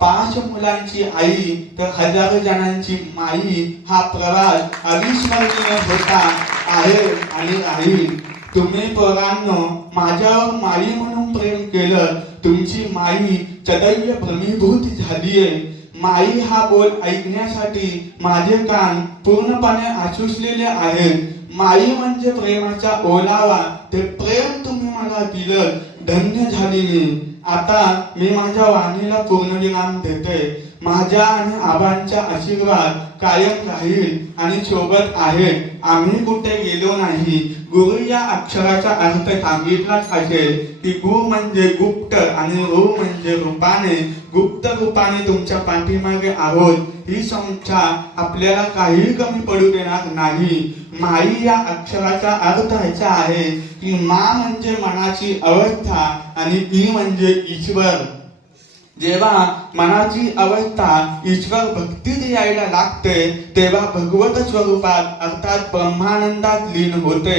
5 मुलांची आई तर हजारो जणांची माई हा प्रवास अविस्मरणीय होता, आहे आणि राहील. तुम्ही पोरांनो माझ्यावर माई म्हणून प्रेम केलं. तुमची माई सदैव भ्रमीभूत झालीये. माई हा बोल ऐकण्यासाठी माझे कान पूर्णपणे आसुसलेले आहेत. माई म्हणजे प्रेमाचा ओलावा. ते प्रेम तुम्ही मला दिलं, धन्य झाली मी. आता मी माझ्या वाणीला पूर्णविराम देते. माझ्या आणि आबांचा आशीर्वाद कायम राहील आणि सोबत आहे. आम्ही कुठे गेलो नाही. गुरु या अक्षराचा अर्थ सांगितलाच असेल की गु म्हणजे गुप्त आणि रु म्हणजे रूपाने. गुप्त रूपाने तुमच्या पाठीमागे आहोत. ही संख्या आपल्याला काही कमी पडू देणार नाही. माई या अक्षराचा अर्थ असा आहे की मा म्हणजे मनाची अवस्था आणि ई म्हणजे ईश्वर. जेव्हा मनाची अवस्था ईश्वर भक्तीत यायला लागते तेव्हा भगवत स्वरूपात अर्थात ब्रह्मानंदात लीन होते.